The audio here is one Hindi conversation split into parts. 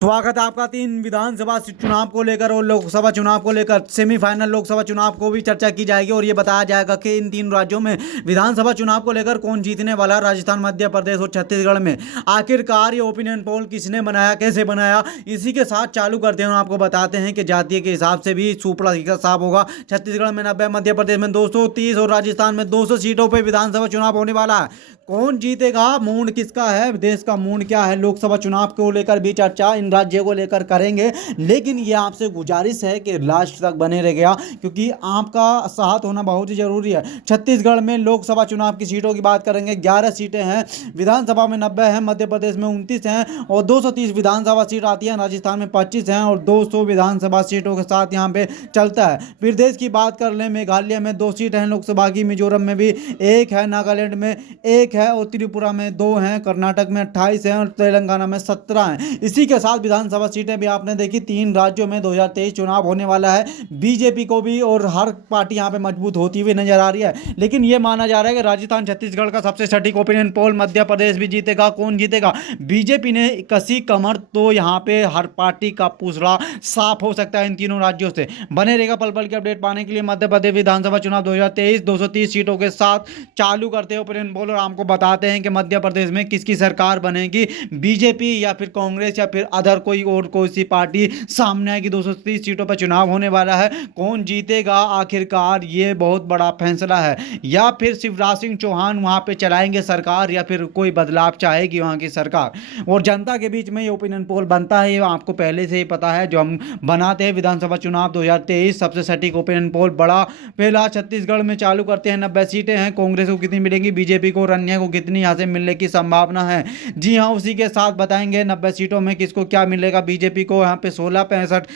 स्वागत है आपका। तीन विधानसभा चुनाव को लेकर और लोकसभा चुनाव को लेकर सेमीफाइनल लोकसभा चुनाव को भी चर्चा की जाएगी और ये बताया जाएगा कि इन तीन राज्यों में विधानसभा चुनाव को लेकर कौन जीतने वाला है। राजस्थान, मध्य प्रदेश और छत्तीसगढ़ में आखिरकार ये ओपिनियन पोल किसने बनाया, कैसे बनाया, इसी के साथ चालू करते हैं। आपको बताते हैं कि जातीय के हिसाब से भी सुपड़ा साफ होगा। छत्तीसगढ़ में 90, मध्य प्रदेश में 230 और राजस्थान में 200 सीटों पर विधानसभा चुनाव होने वाला है। कौन जीतेगा, मूड किसका है, देश का मूड क्या है, लोकसभा चुनाव को लेकर भी चर्चा इन राज्यों को लेकर करेंगे। लेकिन ये आपसे गुजारिश है कि लास्ट तक बने रहिएगा क्योंकि आपका साथ होना बहुत ही जरूरी है। छत्तीसगढ़ में लोकसभा चुनाव की सीटों की बात करेंगे, 11 सीटें हैं। विधानसभा में 90 हैं, मध्य प्रदेश में 29 हैं और 230 विधानसभा सीट आती है। राजस्थान में 25 हैं और 200 विधानसभा सीटों के साथ यहाँ पे चलता है। प्रदेश की बात कर लें, मेघालय में 2 सीट हैं लोकसभा की, मिजोरम में भी 1 है, नागालैंड में 1 है और त्रिपुरा में 2 हैं, कर्नाटक में 28 हैं और तेलंगाना में 17 हैं। इसी के साथ विधानसभा सीटें भी आपने देखी। 3 राज्यों में 2023 चुनाव होने वाला है। बीजेपी को भी और हर पार्टी यहां पे मजबूत होती हुई नजर आ रही है। लेकिन यह माना जा रहा है कि राजस्थान, छत्तीसगढ़ का सबसे सटीक ओपिनियन पोल, मध्य प्रदेश भी जीतेगा। कौन जीतेगा? बीजेपी ने कसी कमर, तो यहां पे हर पार्टी का पूछड़ा साफ हो सकता है इन तीनों राज्यों से। बने रहेगा पल पल की अपडेट पाने के लिए। मध्य प्रदेश विधानसभा चुनाव 2023 230 सीटों के साथ चालू करते हैं ओपिनियन पोल और आपको बताते हैं कि मध्य प्रदेश में किसकी सरकार बनेगी, बीजेपी या फिर कांग्रेस या फिर अदर कोई सी पार्टी सामने आएगी। 230 सीटों पर चुनाव होने वाला है। कौन जीतेगा आखिरकार, ये बहुत बड़ा फैसला है। या फिर शिवराज सिंह चौहान वहां पे चलाएंगे सरकार या फिर कोई बदलाव चाहेगी वहां की सरकार। और जनता के बीच में ये ओपिनियन पोल बनता है, ये आपको पहले से ही पता है। जो हम बनाते हैं विधानसभा चुनाव 2023 सबसे सटीक ओपिनियन पोल बड़ा पहला छत्तीसगढ़ में चालू करते हैं। 90 सीटें हैं। कांग्रेस को कितनी मिलेंगी, बीजेपी को और अन्य को कितनी यहां से मिलने की संभावना है। जी हां, उसी के साथ बताएंगे 90 सीटों में किसको क्या मिलेगा। बीजेपी को यहां पे 16, 65,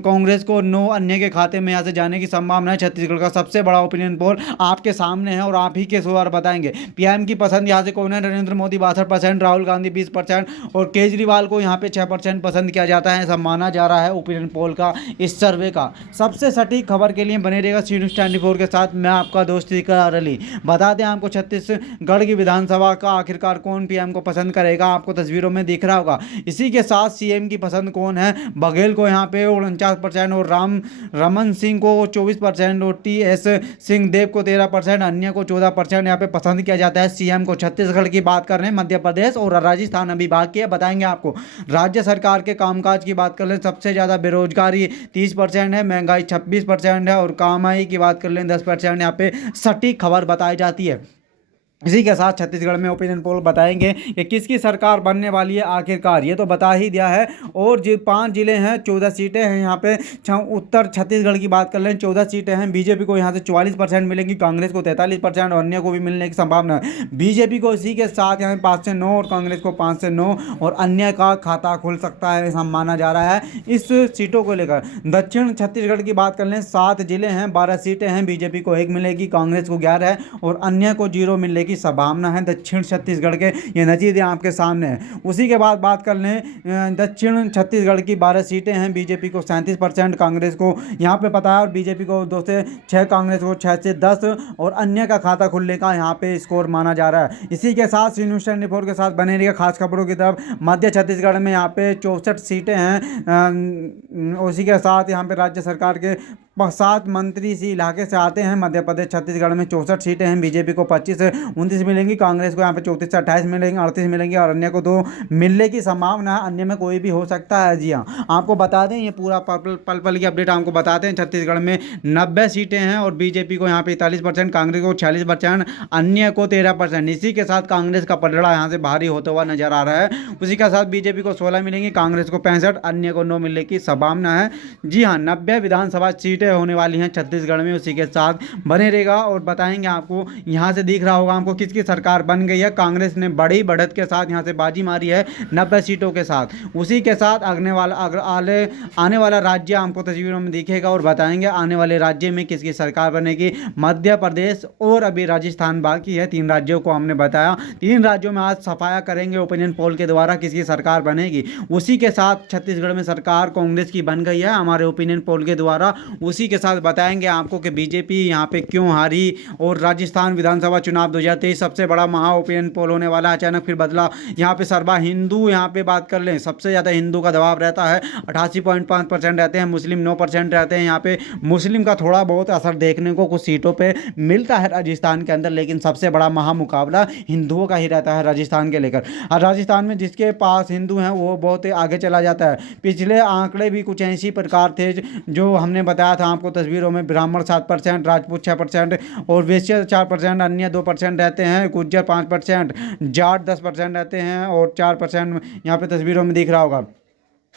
कांग्रेस को 9 अन्य के खाते में यहां से जाने की संभावना है। छत्तीसगढ़ का सबसे बड़ा ओपिनियन पोल आपके सामने है और आप ही के सवार बताएंगे। पीएम की पसंद यहां से कौन है? नरेंद्र मोदी 62%, राहुल गांधी 20% और केजरीवाल को यहां पे 6% पसंद किया जाता है। ऐसा माना जा रहा है ओपिनियन पोल का, इस सर्वे का। सबसे सटीक खबर के लिए बने रहेगा सी न्यूज़ 24 के साथ। मैं आपका दोस्त अली। बता दें आपको छत्तीसगढ़ की विधानसभा का आखिरकार कौन पीएम को पसंद करेगा, आपको तस्वीरों में दिख रहा होगा। इसी के साथ सीएम की पसंद कौन है? बघेल को यहाँ पे 49% और रमन सिंह को 24% और टीएस सिंहदेव को 13%, अन्य को 14% यहाँ पे पसंद किया जाता है सीएम को। छत्तीसगढ़ की बात कर रहे हैं, मध्य प्रदेश और राजस्थान अभी बाकी है, बताएंगे आपको। राज्य सरकार के कामकाज की बात कर लें, सबसे ज़्यादा बेरोजगारी 30% है, महंगाई 26% है और कमाई की बात कर लें 10%। यहाँ पे सटीक खबर बताई जाती है। इसी के साथ छत्तीसगढ़ में ओपिनियन पोल बताएंगे कि किसकी सरकार बनने वाली है आखिरकार, ये तो बता ही दिया है। और जो 5 जिले हैं, 14 सीटें हैं यहाँ पे। उत्तर छत्तीसगढ़ की बात कर लें, 14 सीटें हैं। बीजेपी को यहाँ से 44% मिलेंगी, कांग्रेस को 43% और अन्य को भी मिलने की संभावना है। बीजेपी को इसी के साथ यहाँ 5 से 9 और कांग्रेस को 5 से 9 और अन्य का खाता खुल सकता है, ऐसा माना जा रहा है इस सीटों को लेकर। दक्षिण छत्तीसगढ़ की बात कर लें, 7 जिले हैं, 12 सीटें हैं। बीजेपी को 1 मिलेगी, कांग्रेस को 11 है और अन्य को 0 मिलने की संभावना है। दक्षिण छत्तीसगढ़ के ये नतीजे आपके सामने हैं। उसी के बाद बात कर लें, दक्षिण छत्तीसगढ़ की 12 सीटें हैं। बीजेपी को 37%, कांग्रेस को यहाँ पे पता है और बीजेपी को 2 से 6, कांग्रेस को 6 से 10 और अन्य का खाता खुलने का यहाँ पे स्कोर माना जा रहा है। इसी के साथ सी न्यूज़ 24 के साथ बने रहिएगा खास खबरों की तरफ। मध्य छत्तीसगढ़ में यहाँ पे 64 सीटें हैं। उसी के साथ यहाँ पे राज्य सरकार के 7 मंत्री इसी इलाके से आते हैं। मध्य प्रदेश छत्तीसगढ़ में 64 सीटें हैं। बीजेपी को 25 से 29 मिलेंगी, कांग्रेस को यहाँ पे 34 से 28 मिलेंगी, 38 मिलेंगी और अन्य को 2 मिलने की संभावना है। अन्य में कोई भी हो सकता है। जी हाँ, आपको बता दें ये पूरा पल पल की अपडेट आपको बताते हैं। छत्तीसगढ़ में 90 सीटें हैं और बीजेपी को यहाँ पे 41%, कांग्रेस को 46%, अन्य को 13%। इसी के साथ कांग्रेस का पलड़ा यहाँ से भारी होता हुआ नजर आ रहा है। उसी के साथ बीजेपी को 16 मिलेंगी, कांग्रेस को 65, अन्य को 9 मिलने की संभावना है। जी हाँ, 90 विधानसभा सीटें होने वाली हैं छत्तीसगढ़ में। उसी के साथ बने रहेगा और बताएंगे आपको। यहां से दिख रहा होगा आपको किसकी सरकार बन गई है। कांग्रेस ने बड़ी बढ़त के साथ यहां से बाजी मारी है 90 सीटों के साथ। उसी के साथ आने वाला राज्य आपको तस्वीरों में दिखेगा और बताएंगे आने वाले राज्य में किसकी सरकार बनेगी। मध्य प्रदेश और अभी राजस्थान बाकी है। 3 राज्यों को हमने बताया। 3 राज्यों में आज सफाया करेंगे ओपिनियन पोल के द्वारा किसकी सरकार बनेगी। उसी के साथ छत्तीसगढ़ में सरकार कांग्रेस की बन गई है हमारे ओपिनियन पोल के द्वारा। उसी उसी के साथ बताएंगे आपको कि बीजेपी यहाँ पे क्यों हारी, और राजस्थान विधानसभा चुनाव 2023 सबसे बड़ा महा ओपिनियन पोल होने वाला है, अचानक फिर बदला। यहाँ पे सर्वा हिंदू यहाँ पे बात कर लें, सबसे ज़्यादा हिंदू का दबाव रहता है, 88.5% रहते हैं, मुस्लिम 9% रहते हैं। यहाँ पे मुस्लिम का थोड़ा बहुत असर देखने को कुछ सीटों पे मिलता है राजस्थान के अंदर, लेकिन सबसे बड़ा महामुकाबला हिंदुओं का ही रहता है राजस्थान के लेकर। और राजस्थान में जिसके पास हिंदू हैं वो बहुत आगे चला जाता है। पिछले आंकड़े भी कुछ ऐसी प्रकार थे जो हमने बताया था आपको तस्वीरों में, ब्राह्मण 7%, राजपूत 6% और वैश्य 4%, अन्य 2% रहते हैं, गुज्जर 5%, जाट 10% रहते हैं और 4% यहाँ पे तस्वीरों में दिख रहा होगा।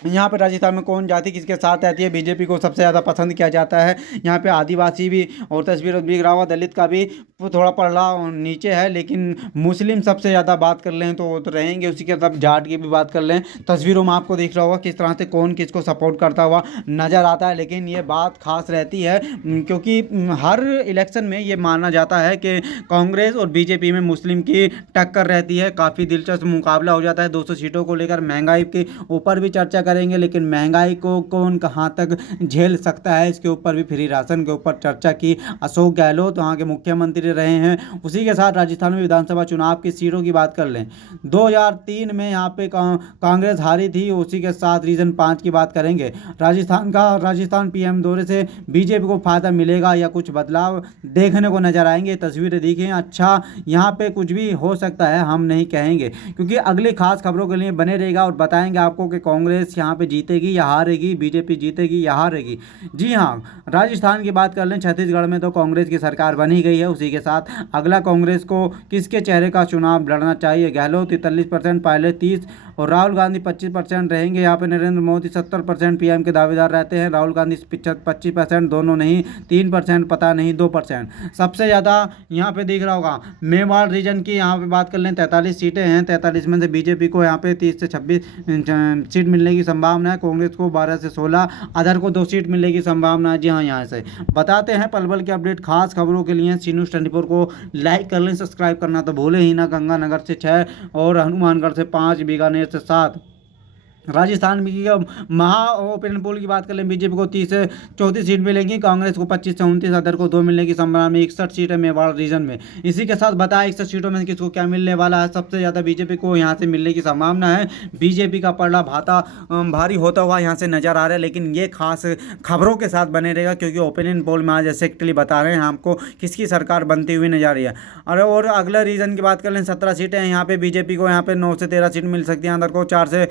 यहाँ पे राजस्थान में कौन जाति किसके साथ रहती है, बीजेपी को सबसे ज़्यादा पसंद किया जाता है। यहाँ पे आदिवासी भी, और तस्वीरों में दिख रहा होगा दलित का भी थोड़ा पढ़ला नीचे है, लेकिन मुस्लिम सबसे ज़्यादा बात कर लें तो वो तो रहेंगे। उसी के साथ जाट की भी बात कर लें, तस्वीरों में आपको दिख रहा होगा किस तरह से कौन किसको सपोर्ट करता हुआ नज़र आता है। लेकिन ये बात खास रहती है क्योंकि हर इलेक्शन में ये माना जाता है कि कांग्रेस और बीजेपी में मुस्लिम की टक्कर रहती है, काफ़ी दिलचस्प मुकाबला हो जाता है 200 सीटों को लेकर। महंगाई के ऊपर भी चर्चा करेंगे, लेकिन महंगाई को कौन कहां तक झेल सकता है इसके ऊपर भी, फ्री राशन के ऊपर चर्चा की। अशोक गहलोत वहां के मुख्यमंत्री रहे हैं। उसी के साथ राजस्थान में विधानसभा चुनाव की सीटों की बात कर लें, 2003 में यहां पे कांग्रेस हारी थी। उसी के साथ रीजन 5 की बात करेंगे। राजस्थान पीएम दौरे से बीजेपी को फायदा मिलेगा या कुछ बदलाव देखने को नजर आएंगे। तस्वीरें दिखें, अच्छा यहाँ पे कुछ भी हो सकता है, हम नहीं कहेंगे, क्योंकि अगली खास खबरों के लिए बने रहेगा और बताएंगे आपको कि कांग्रेस यहाँ पे जीतेगी या हारेगी, बीजेपी जीतेगी या हारेगी। जी हाँ, राजस्थान की बात कर लें, छत्तीसगढ़ में तो कांग्रेस की सरकार बनी गई है। उसी के साथ अगला कांग्रेस को किसके चेहरे का चुनाव लड़ना चाहिए, गहलोत 43%, पायलट 30% और राहुल गांधी 25% रहेंगे। यहाँ पे नरेंद्र मोदी 70% पीएम के दावेदार रहते हैं, राहुल गांधी 25%, दोनों नहीं, 3% पता नहीं, 2%। सबसे ज़्यादा यहाँ पे दिख रहा होगा मेवाड़ रीजन की, यहाँ पे बात कर लें 43 सीटें हैं, 43 में से बीजेपी को यहाँ पे 30 से 26 सीट मिलने की संभावना है, कांग्रेस को 12 से 16, अदर को 2 सीट मिलने की संभावना है। जी हाँ, यहाँ से बताते हैं पल पल के अपडेट। खास खबरों के लिए सी न्यूज़ 24 को लाइक कर लें, सब्सक्राइब करना तो भूले ही ना। गंगानगर से 6 और हनुमानगढ़ से 5, बीकानेर से 7। राजस्थान में महा ओपिनियन पोल की बात कर लें, बीजेपी को 30 से 34 सीट मिलेंगी, कांग्रेस को 25 से 29, अदर को 2 मिलने की संभावना में। 61 सीट है मेवाड़ रीजन में। इसी के साथ बताया 61 सीटों में किसको क्या मिलने वाला है। सबसे ज़्यादा बीजेपी को यहाँ से मिलने की संभावना है। बीजेपी का पलड़ा भारी होता हुआ यहाँ से नजर आ रहा है, लेकिन ये खास खबरों के साथ बने रहेगा क्योंकि ओपिनियन पोल में आज एक्जैक्टली बता रहे हैं आपको किसकी सरकार बनती हुई नजर आ रही है। और अगला रीजन की बात कर लें, 17 सीटें हैं यहाँ पे बीजेपी को, यहाँ पे 9 से 13 सीट मिल सकती हैं, अदर को 4 से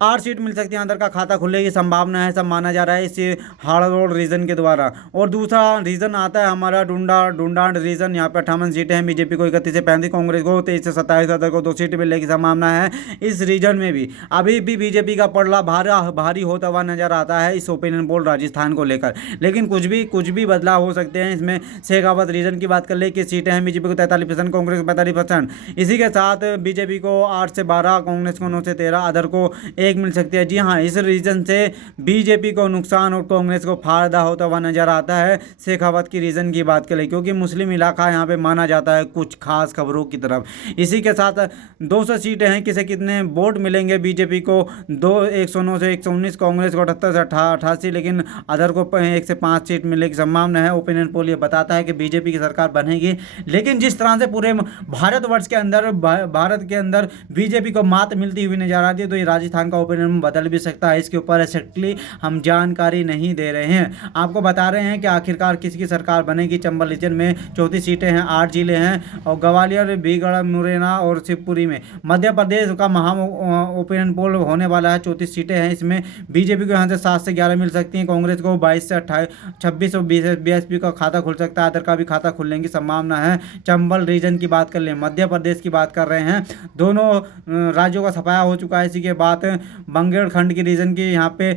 8 सीट मिल सकती है। अंदर का खाता खुलने की संभावना है, सब माना जा रहा है इस हाड़ोड़ रीजन के द्वारा। और दूसरा रीजन आता है हमारा डूंडांड रीजन, यहाँ पे 58 सीटें हैं, बीजेपी को 31 से 35, कांग्रेस को 23 से 27, अदर को 2 सीट मिलने की संभावना है। इस रीजन में भी अभी भी बीजेपी का पलड़ा भारी होता हुआ नजर आता है इस ओपिनियन पोल राजस्थान को लेकर, लेकिन कुछ भी बदलाव हो सकते हैं इसमें। शेखावत रीजन की बात कर ले कि सीटें हैं बीजेपी को 43%, कांग्रेस को 45%। इसी के साथ बीजेपी को 8 से 12, कांग्रेस को 9 से 13, अदर को 1 मिल सकती है। जी हाँ, इस रीजन से बीजेपी को नुकसान और कांग्रेस को फायदा होता हुआ नजर आता है। शेखावत की रीजन की बात करें, क्योंकि मुस्लिम इलाका यहाँ पे माना जाता है कुछ खास खबरों की तरफ। इसी के साथ 200 सीटें हैं, किसे कितने वोट मिलेंगे, बीजेपी को 109 से 119, कांग्रेस को 78 से 88, लेकिन अदर को 1 से 5 सीट मिलने की संभावना है। ओपिनियन पोल ये बताता है कि बीजेपी की सरकार बनेगी, लेकिन जिस तरह से पूरे भारत के अंदर बीजेपी को मात मिलती हुई नजर आती है, तो ये राजस्थान का ओपिनियन बदल भी सकता है। इसके ऊपर एक्जैक्टली हम जानकारी नहीं दे रहे हैं, आपको बता रहे हैं कि आखिरकार किसकी सरकार बनेगी। चंबल रीजन में 34 सीटें हैं, 8 जिले हैं, और ग्वालियर, बीगड़, मुरैना और शिवपुरी में। मध्य प्रदेश का महा ओपिनियन पोल होने वाला है, 34 सीटें हैं, इसमें बीजेपी को यहाँ से 7 से 11 मिल सकती हैं, कांग्रेस को 22 से 26 और बीएसपी का खाता खुल सकता है, अदर का भी खाता खुलने की संभावना है। चंबल रीजन की बात कर लें, मध्य प्रदेश की बात कर रहे हैं, दोनों राज्यों का सफाया हो चुका है। इसी के बाद बंगेलखंड की रीजन की यहाँ पे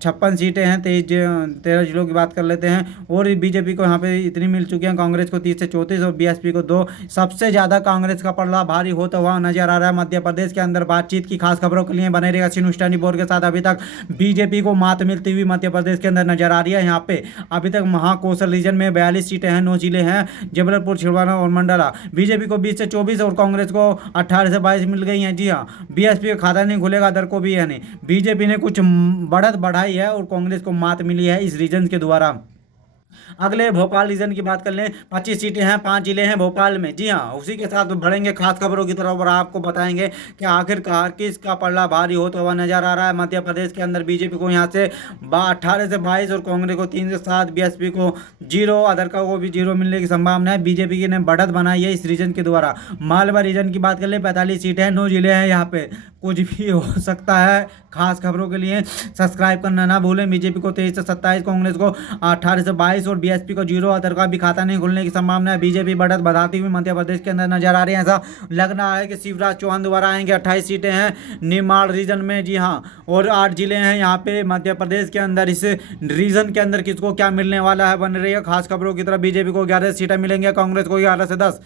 56 सीटें हैं, 13 जिलों की बात कर लेते हैं, और बीजेपी को यहाँ पे इतनी मिल चुकी हैं, कांग्रेस को 30 से 34 और बीएसपी को 2। सबसे ज़्यादा कांग्रेस का पलड़ा भारी होता हुआ नजर आ रहा है मध्य प्रदेश के अंदर। बातचीत की खास खबरों के लिए बने रहेगा सी न्यूज़ 24 के साथ। अभी तक बीजेपी को मात मिलती हुई मध्य प्रदेश के अंदर नजर आ रही है। यहाँ पे अभी तक महाकोशल रीजन में 42 सीटें हैं, 9 जिले हैं, जबलपुर, छिंदवाड़ा और मंडला। बीजेपी को 20 से 24 और कांग्रेस को 18 से 22 मिल गई हैं। जी हाँ, बीएसपी का खाता नहीं खुलेगा खुलेगा, अदर को भी है नहीं। बीजेपी ने कुछ बढ़त बढ़ाई है और कांग्रेस को मात मिली है इस रीजन के द्वारा। अगले भोपाल रीजन की बात कर लें, 25 सीटें हैं, 5 जिले हैं भोपाल में। जी हाँ, उसी के साथ बढ़ेंगे खास खबरों की तरफ और आपको बताएंगे कि आखिरकार किसका पल्ला भारी होता हुआ नजर आ रहा है। मध्य प्रदेश के अंदर बीजेपी को यहाँ से 18 से 22 और कांग्रेस को 3 से 7, बीएसपी को 0, अदर को भी 0 मिलने की संभावना है। बीजेपी की ने बढ़त बनाई है इस रीजन के द्वारा। मालवा रीजन की बात कर ले, 45 सीटें हैं, 9 जिले हैं, यहाँ पे कुछ भी हो सकता है। खास खबरों के लिए सब्सक्राइब करना ना भूलें। बीजेपी को 23 से 27, कांग्रेस को 18 से 22 और बीएसपी को 0, अदर का भी खाता नहीं खुलने की संभावना है। बीजेपी बढ़त बढ़ाती हुई मध्य प्रदेश के अंदर नजर आ रही है। ऐसा लग रहा है कि शिवराज चौहान दोबारा आएंगे। 28 सीटें हैं निमाड़ रीजन में, जी हाँ, और 8 जिले हैं यहाँ पे मध्य प्रदेश के अंदर। इस रीजन के अंदर किसको क्या मिलने वाला है, बन रही है खास खबरों की तरफ। बीजेपी को 11 सीटें मिलेंगे, कांग्रेस को 11 से 10,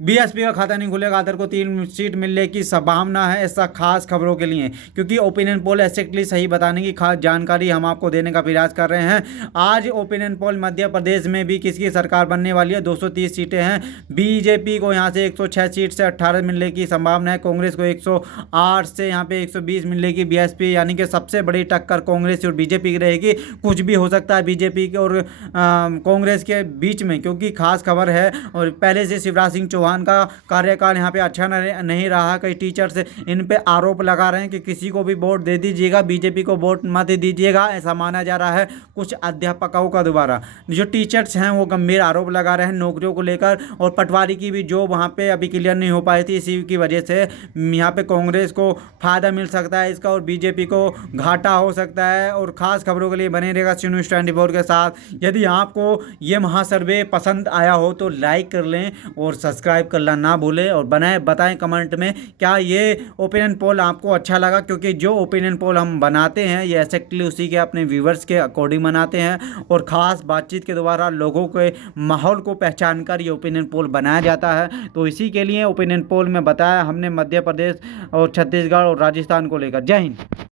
बीएसपी का खाता नहीं खुलेगा, अदर को 3 सीट मिलने की संभावना है। ऐसा खास खबरों के लिए, क्योंकि ओपिनियन पोल एक्जैक्टली सही बताने की खास जानकारी हम आपको देने का प्रयास कर रहे हैं। आज ओपिनियन पोल मध्य प्रदेश में भी किसकी सरकार बनने वाली है। 230 सीटें हैं, बीजेपी को यहाँ से 106 सीट से 18 मिलने की संभावना है, कांग्रेस को 108 से यहाँ पे 120 मिलने की, बीएसपी यानी कि सबसे बड़ी टक्कर कांग्रेस और बीजेपी की रहेगी। कुछ भी हो सकता है बीजेपी और कांग्रेस के बीच में, क्योंकि खास खबर है। और पहले से शिवराज सिंह चौहान का कार्यकाल यहाँ पे अच्छा नहीं रहा। कई टीचर्स इन पे आरोप लगा रहे हैं कि किसी को भी वोट दे दीजिएगा, बीजेपी को वोट मत दीजिएगा, ऐसा माना जा रहा है कुछ अध्यापकों का द्वारा। जो टीचर्स हैं वो गंभीर आरोप लगा रहे हैं नौकरियों को लेकर, और पटवारी की भी जो वहाँ पे अभी क्लियर नहीं हो पाई थी, इसी की वजह से यहाँ पे कांग्रेस को फायदा मिल सकता है इसका और बीजेपी को घाटा हो सकता है। और खास खबरों के लिए बने रहेगा सी न्यूज़ 24 के साथ। यदि आपको ये महासर्वे पसंद आया हो तो लाइक कर लें और सब्सक्राइब करना ना भूलें, और बताएं कमेंट में क्या ये ओपिनियन पोल आपको अच्छा लगा, क्योंकि जो ओपिनियन पोल हम बनाते हैं ये एक्जैक्टली उसी के अपने व्यूवर्स के अकॉर्डिंग बनाते हैं और ख़ास बातचीत के द्वारा लोगों के माहौल को पहचान कर ये ओपिनियन पोल बनाया जाता है। तो इसी के लिए ओपिनियन पोल में बताया हमने मध्य प्रदेश और छत्तीसगढ़ और राजस्थान को लेकर। जय हिंद।